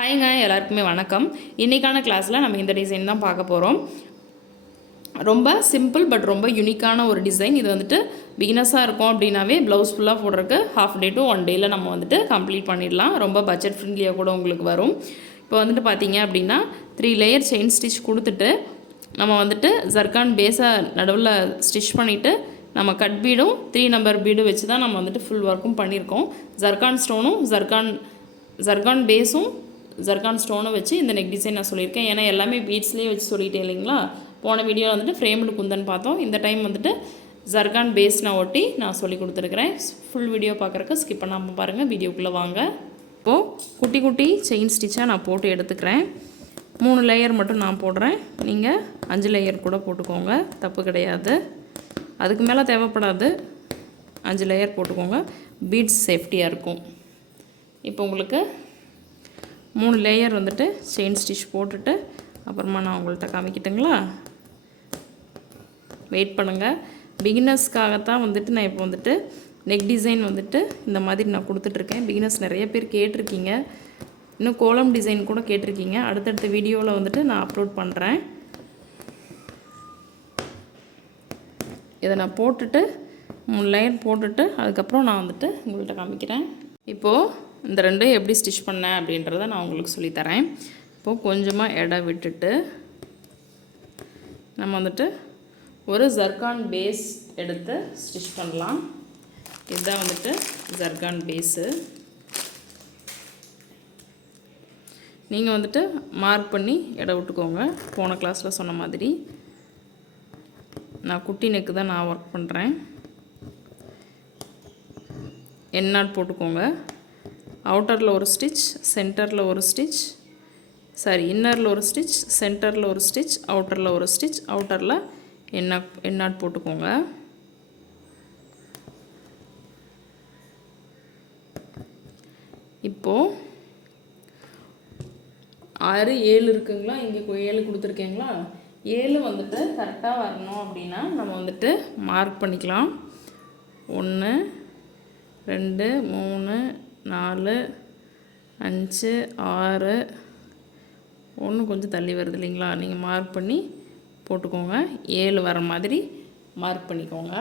ஹாய்ங்க, எல்லாருக்குமே வணக்கம். இன்றைக்கான கிளாஸில் நம்ம இந்த டிசைன் தான் பார்க்க போகிறோம். ரொம்ப சிம்பிள் பட் ரொம்ப யூனிக்கான ஒரு டிசைன். இது வந்துட்டு பிகினஸாக இருக்கும் அப்படின்னாவே ப்ளவுஸ் ஃபுல்லாக போடுறதுக்கு ஹாஃப் டே டு 1 டேயில் நம்ம வந்துட்டு கம்ப்ளீட் பண்ணிடலாம். ரொம்ப பட்ஜெட் ஃப்ரெண்ட்லியாக கூட உங்களுக்கு வரும். இப்போ வந்துட்டு பார்த்தீங்க அப்படின்னா 3 லேயர் செயின் ஸ்டிச் கொடுத்துட்டு நம்ம வந்துட்டு ஜர்கான் பேஸை நடுவில் ஸ்டிச் பண்ணிவிட்டு நம்ம கட் பீடும் 3 நம்பர் பீடும் வச்சு தான் நம்ம வந்துட்டு ஃபுல் ஒர்க்கும் பண்ணியிருக்கோம். ஜர்கான் ஸ்டோனும் ஜர்கான் பேஸும் ஜர்கான் ஸ்டோனும் வச்சு இந்த நெக் டிசைன் நான் சொல்லியிருக்கேன். ஏன்னா எல்லாமே பீட்ஸ்லேயே வச்சு சொல்லிட்டேன் இல்லைங்களா. போன வீடியோ வந்துட்டு ஃப்ரேம்டு குந்தன் பார்த்தோம். இந்த டைம் வந்துட்டு ஜர்கான் பேஸ் நான் ஒட்டி நான் சொல்லி கொடுத்துருக்குறேன். ஃபுல் வீடியோ பார்க்குறக்கு ஸ்கிப் பண்ணாமல் பாருங்கள். வீடியோக்குள்ளே வாங்க. இப்போது குட்டி குட்டி செயின் ஸ்டிச்சாக நான் போட்டு எடுத்துக்கிறேன். 3 லேயர் மட்டும் நான் போடுறேன். நீங்கள் 5 லேயர் கூட போட்டுக்கோங்க, தப்பு கிடையாது. அதுக்கு மேலே தேவைப்படாது. 5 லேயர் போட்டுக்கோங்க, பீட்ஸ் சேஃப்டியாக இருக்கும். இப்போ உங்களுக்கு 3 லேயர் வந்துட்டு செயின் ஸ்டிச் போட்டுட்டு அப்புறமா நான் உங்கள்கிட்ட காமிக்கிட்டுங்களா. வெயிட் பண்ணுங்கள். பிகினர்ஸ்க்காகத்தான் வந்துட்டு நான் இப்போ வந்துட்டு நெக் டிசைன் வந்துட்டு இந்த மாதிரி நான் கொடுத்துட்ருக்கேன். பிகினர்ஸ் நிறைய பேர் கேட்டிருக்கீங்க. இன்னும் கோலம் டிசைன் கூட கேட்டிருக்கீங்க. அடுத்தடுத்த வீடியோவில் வந்துட்டு நான் அப்லோட் பண்ணுறேன். இதை நான் போட்டுட்டு 3 லேயர் போட்டுட்டு அதுக்கப்புறம் நான் வந்துட்டு உங்கள்கிட்ட காமிக்கிறேன். இப்போது இந்த ரெண்டும் எப்படி ஸ்டிச் பண்ணேன் அப்படின்றத நான் உங்களுக்கு சொல்லித்தரேன். இப்போது கொஞ்சமாக இடம் விட்டுட்டு நம்ம வந்துட்டு ஒரு ஜர்கான் பேஸ் எடுத்து ஸ்டிச் பண்ணலாம். இதுதான் வந்துட்டு ஜர்கான் பேஸு. நீங்கள் வந்துட்டு மார்க் பண்ணி இடம் விட்டுக்கோங்க. போன கிளாஸில் சொன்ன மாதிரி நான் குட்டி நெக்கு தான் நான் ஒர்க் பண்ணுறேன். எண்ணாட் போட்டுக்கோங்க. அவுட்டரில் ஒரு ஸ்டிச், சென்டரில் ஒரு ஸ்டிச், இன்னரில் ஒரு ஸ்டிச், சென்டரில் ஒரு ஸ்டிச், அவுட்டரில் ஒரு ஸ்டிச், அவுட்டரில் எண்ணாட் போட்டுக்கோங்க. இப்போது 6 7 இருக்குங்களா, இங்கே 7 கொடுத்துருக்கீங்களா. 7 வந்துட்டு கரெக்டாக வரணும் அப்படின்னா நம்ம வந்துட்டு மார்க் பண்ணிக்கலாம். 1 2 3 4 5 6 1 கொஞ்சம் தள்ளி வருது இல்லைங்களா. நீங்கள் மார்க் பண்ணி போட்டுக்கோங்க. 7 வர மாதிரி மார்க் பண்ணிக்கோங்க.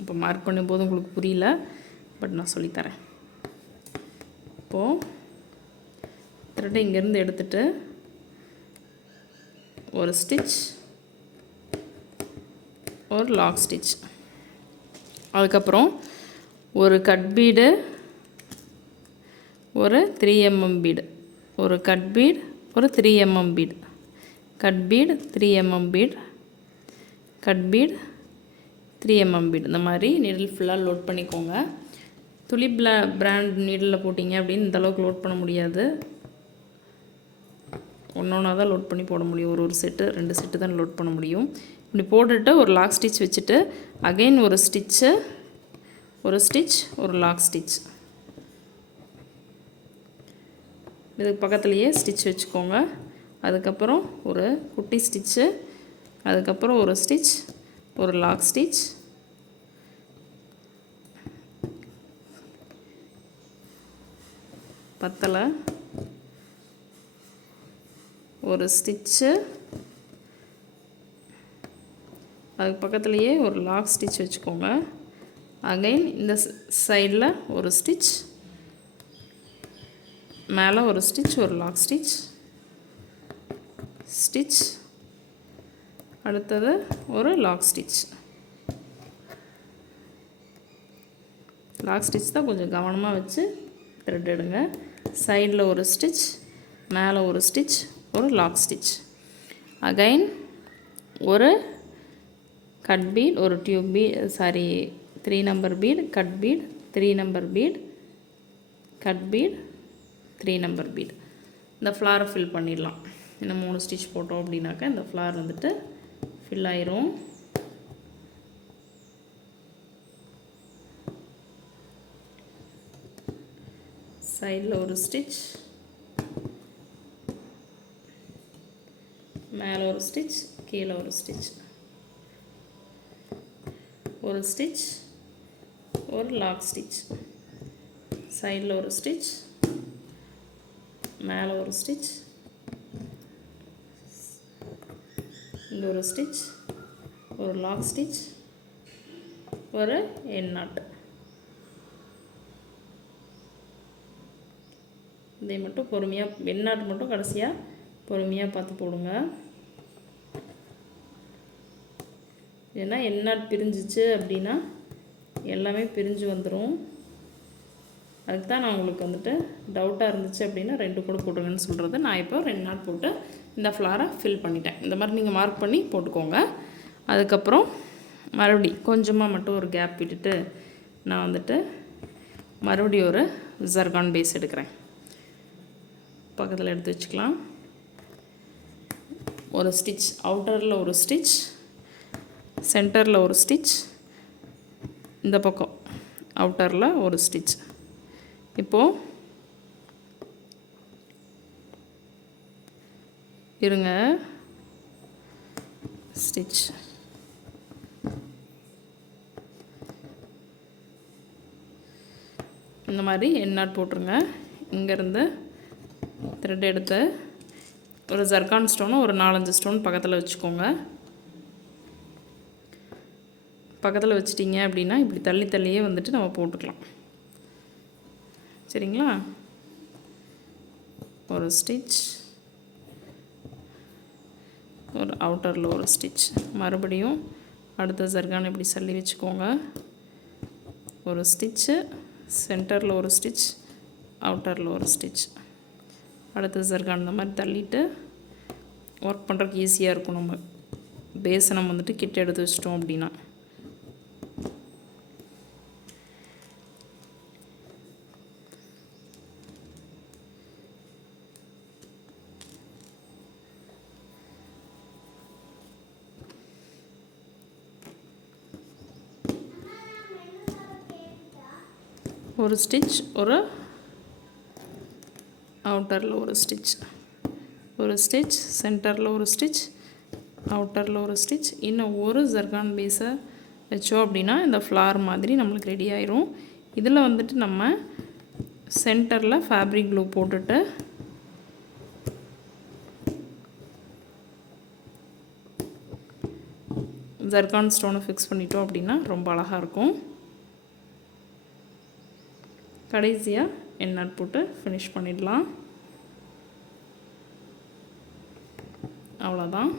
இப்போ மார்க் பண்ணும்போது உங்களுக்கு புரியல, பட் நான் சொல்லித்தரேன். இப்போது த்ரெட்டை இங்கேருந்து எடுத்துகிட்டு ஒரு ஸ்டிச், ஒரு லாக் ஸ்டிச், அதுக்கப்புறம் ஒரு கட் பீடு, ஒரு 3 mm பீடு, ஒரு கட் பீட், ஒரு 3 mm bead, cut bead 3 mm bead, cut bead 3 mm bead. இந்த மாதிரி நீடில் ஃபுல்லாக லோட் பண்ணிக்கோங்க. துளிப் பிராண்ட் நீடில் போட்டிங்க அப்படின்னு இந்தளவுக்கு லோட் பண்ண முடியாது. ஒன்றா தான் லோட் பண்ணி போட முடியும். ஒரு செட்டு 2 செட்டு தான் லோட் பண்ண முடியும். இப்படி போட்டுட்டு ஒரு லாக் ஸ்டிச் வச்சுட்டு அகைன் ஒரு ஸ்டிச்சு, ஒரு ஸ்டிச், ஒரு லாக் ஸ்டிச், இதுக்கு பக்கத்துலேயே ஸ்டிச் வச்சுக்கோங்க. அதுக்கப்புறம் ஒரு குட்டி ஸ்டிச்சு, அதுக்கப்புறம் ஒரு ஸ்டிச், ஒரு லாக் ஸ்டிச், பத்தலை ஒரு ஸ்டிச்சு, அதுக்கு பக்கத்துலேயே ஒரு லாக் ஸ்டிச் வச்சுக்கோங்க. அகைன் இந்த சைடில் ஒரு ஸ்டிச், மேலே ஒரு ஸ்டிச், ஒரு லாக் ஸ்டிச், ஸ்டிச், அடுத்தது ஒரு லாக் ஸ்டிச். லாக் ஸ்டிச் தான் கொஞ்சம் கவனமாக வச்சு த்ரெட் எடுங்க. சைடில் ஒரு ஸ்டிச், மேலே ஒரு ஸ்டிச், ஒரு லாக் ஸ்டிச், அகைன் ஒரு கட் பீட், ஒரு tube beat, 3 number beat, cut bead, 3 number beat, cut bead, 3 number beat. இந்த ஃப்ளாரை ஃபில் பண்ணிடலாம். இன்னும் 3 ஸ்டிச் போட்டோம் அப்படின்னாக்கா இந்த ஃப்ளார் வந்துட்டு ஃபில் ஆயிரும். சைடில் ஒரு ஸ்டிச், மேலே ஒரு ஸ்டிச், கீழே ஒரு ஸ்டிச், ஒரு ஸ்டிச், ஒரு லாக் ஸ்டிச், சைடில் ஒரு ஸ்டிச், மேலே ஒரு ஸ்டிச், இங்கே ஒரு ஸ்டிச், ஒரு லாக் ஸ்டிச், ஒரு எண்ட் நாட். இதை மட்டும் பொறுமையாக எண்ட் நாட் மட்டும் கடைசியாக பொறுமையாக பார்த்து போடுங்க. ஏன்னா எண்ட் நாட் பிரிஞ்சிச்சு அப்படின்னா எல்லாமே பிரிஞ்சு வந்துடும். அதுக்கு தான் நான் உங்களுக்கு வந்துட்டு டவுட்டாக இருந்துச்சு அப்படின்னா 2 கூட போட்டுருங்கன்னு சொல்கிறது. நான் இப்போ 2 நாட் போட்டு இந்த ஃப்ளாரை ஃபில் பண்ணிட்டேன். இந்த மாதிரி நீங்கள் மார்க் பண்ணி போட்டுக்கோங்க. அதுக்கப்புறம் மறுபடியும் கொஞ்சமாக மட்டும் ஒரு கேப் விட்டுட்டு நான் வந்துட்டு மறுபடியும் ஒரு ஜர்கான் பேஸ் எடுக்கிறேன். பக்கத்தில் எடுத்து வச்சுக்கலாம். ஒரு ஸ்டிச், அவுட்டரில் ஒரு ஸ்டிச், சென்டரில் ஒரு ஸ்டிச், இந்த பக்கம் அவுட்டரில் ஒரு ஸ்டிச். இப்போது இருங்க, ஸ்டிச் இந்த மாதிரி எண்ட் நாட் போட்டுருங்க. இங்கேருந்து த்ரெட் எடுத்து ஒரு ஜர்கான் ஸ்டோனும் ஒரு 4-5 ஸ்டோன் பக்கத்தில் வச்சுக்கோங்க. பக்கத்தில் வச்சிட்டிங்க அப்படின்னா இப்படி தள்ளி தள்ளியே வந்துட்டு நம்ம போட்டுக்கலாம். சரிங்களா? ஒரு ஸ்டிச், ஒரு அவுட்டரில் ஒரு ஸ்டிச், மறுபடியும் அடுத்த ஜர்கான் இப்படி சல்லி வச்சுக்கோங்க. ஒரு ஸ்டிச்சு, சென்டரில் ஒரு ஸ்டிச், அவுட்டரில் ஒரு ஸ்டிச், அடுத்த ஜர்கான் இந்த மாதிரி தள்ளிட்டு ஒர்க் பண்ணுறதுக்கு ஈஸியாக இருக்கும். நம்ம பேஸை நம்ம வந்துட்டு கிட்ட எடுத்து வச்சிட்டோம் அப்படின்னா. ஒரு ஸ்டிச், ஒரு அவுட்டரில் ஒரு ஸ்டிச், ஒரு ஸ்டிச், சென்டரில் ஒரு ஸ்டிச், அவுட்டரில் ஒரு ஸ்டிச், இன்னும் ஒரு ஜர்கான் பேஸை வச்சோம் அப்படின்னா இந்த ஃப்ளார் மாதிரி நம்மளுக்கு ரெடி ஆயிரும். இதில் வந்துட்டு நம்ம சென்டரில் ஃபேப்ரிக் க்ளூ போட்டுட்டு ஜர்கான் ஸ்டோனை ஃபிக்ஸ் பண்ணிட்டோம் அப்படின்னா ரொம்ப அழகாக இருக்கும். கடைசியாக எண்ட் நாட் போட்டு ஃபினிஷ் பண்ணிடலாம். அவ்வளோதான்.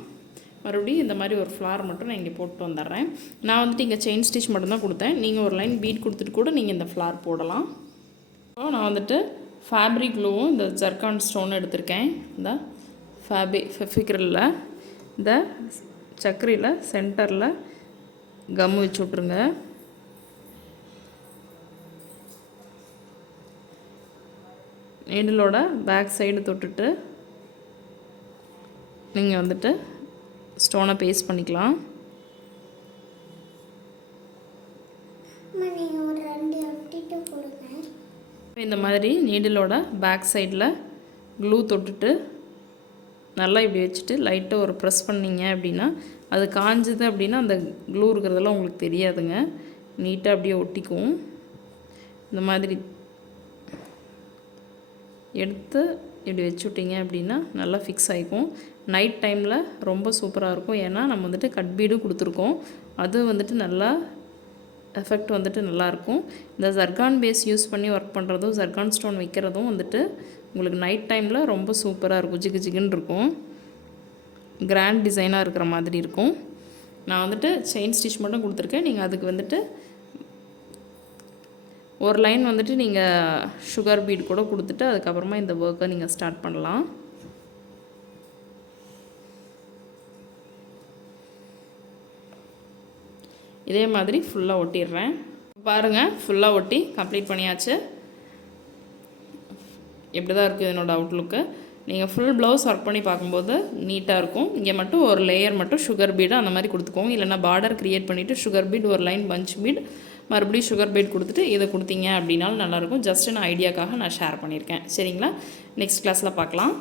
மறுபடியும் இந்த மாதிரி ஒரு ஃப்ளார் மட்டும் நான் இங்கே போட்டு வந்துடுறேன். நான் வந்துட்டு இங்கே செயின் ஸ்டிச் மட்டும்தான் கொடுத்தேன். நீங்கள் ஒரு லைன் பீட் கொடுத்துட்டு கூட நீங்கள் இந்த ஃப்ளார் போடலாம். நான் வந்துட்டு ஃபேப்ரிக் க்ளூவும் இந்த ஜர்கான் ஸ்டோன் எடுத்திருக்கேன். இந்த ஃபெஃபிக்ரிலில் இந்த சக்கரியில் சென்டரில் கம் வச்சு விட்ருங்க. நீடிலோட பேக் சைடு தொட்டுட்டு நீங்கள் வந்துட்டு ஸ்டோனை பேஸ்ட் பண்ணிக்கலாம். இந்த மாதிரி நீடிலோட பேக் சைடில் க்ளூ தொட்டுட்டு நல்லா இப்படி வச்சுட்டு லைட்டாக ஒரு ப்ரெஸ் பண்ணிங்க அப்படின்னா அது காஞ்சுது அப்படின்னா அந்த க்ளூ இருக்கிறதெல்லாம் உங்களுக்கு தெரியாதுங்க. நீட்டாக அப்படியே ஒட்டிக்கும். இந்த மாதிரி எடுத்து இப்படி வச்சுட்டிங்க அப்படின்னா நல்லா ஃபிக்ஸ் ஆகிக்கும். நைட் டைமில் ரொம்ப சூப்பராக இருக்கும். ஏன்னா நம்ம வந்துட்டு கட் பீடும் கொடுத்துருக்கோம். அது வந்துட்டு நல்லா எஃபெக்ட் வந்துட்டு நல்லாயிருக்கும். இந்த ஜர்கான் பேஸ் யூஸ் பண்ணி ஒர்க் பண்ணுறதும் ஜர்கான் ஸ்டோன் வைக்கிறதும் வந்துட்டு உங்களுக்கு நைட் டைமில் ரொம்ப சூப்பராக இருக்கும். ஜிகு ஜிகுன்னு இருக்கும். கிராண்ட் டிசைனாக இருக்கிற மாதிரி இருக்கும். நான் வந்துட்டு செயின் ஸ்டிச் மட்டும் கொடுத்துருக்கேன். நீங்கள் அதுக்கு வந்துட்டு ஒரு லைன் வந்துட்டு நீங்கள் சுகர் பீட் கூட கொடுத்துட்டு அதுக்கப்புறமா இந்த ஒர்க்கை நீங்கள் ஸ்டார்ட் பண்ணலாம். இதே மாதிரி ஃபுல்லாக ஒட்டிடுறேன். பாருங்கள், ஃபுல்லாக ஒட்டி கம்ப்ளீட் பண்ணியாச்சு. எப்படி தான் இருக்குது என்னோடய அவுட்லுக்கு. நீங்கள் ஃபுல் ப்ளவுஸ் ஒர்க் பண்ணி பார்க்கும்போது நீட்டாக இருக்கும். இங்கே மட்டும் ஒரு லேயர் மட்டும் சுகர் பீடு அந்த மாதிரி கொடுத்துக்கோங்க. இல்லைனா பார்டர் க்ரியேட் பண்ணிவிட்டு சுகர் பீட் ஒரு லைன் பஞ்ச் பீட் மறுபடியும் சுகர் பீட் கொடுத்துட்டு இதை கொடுத்தீங்க அப்படின்னாலும் நல்லாயிருக்கும். ஜஸ்ட்டு நான் ஐடியாக்காக நான் ஷேர் பண்ணியிருக்கேன். சரிங்களா? நெக்ஸ்ட் கிளாஸில் பார்க்கலாம்.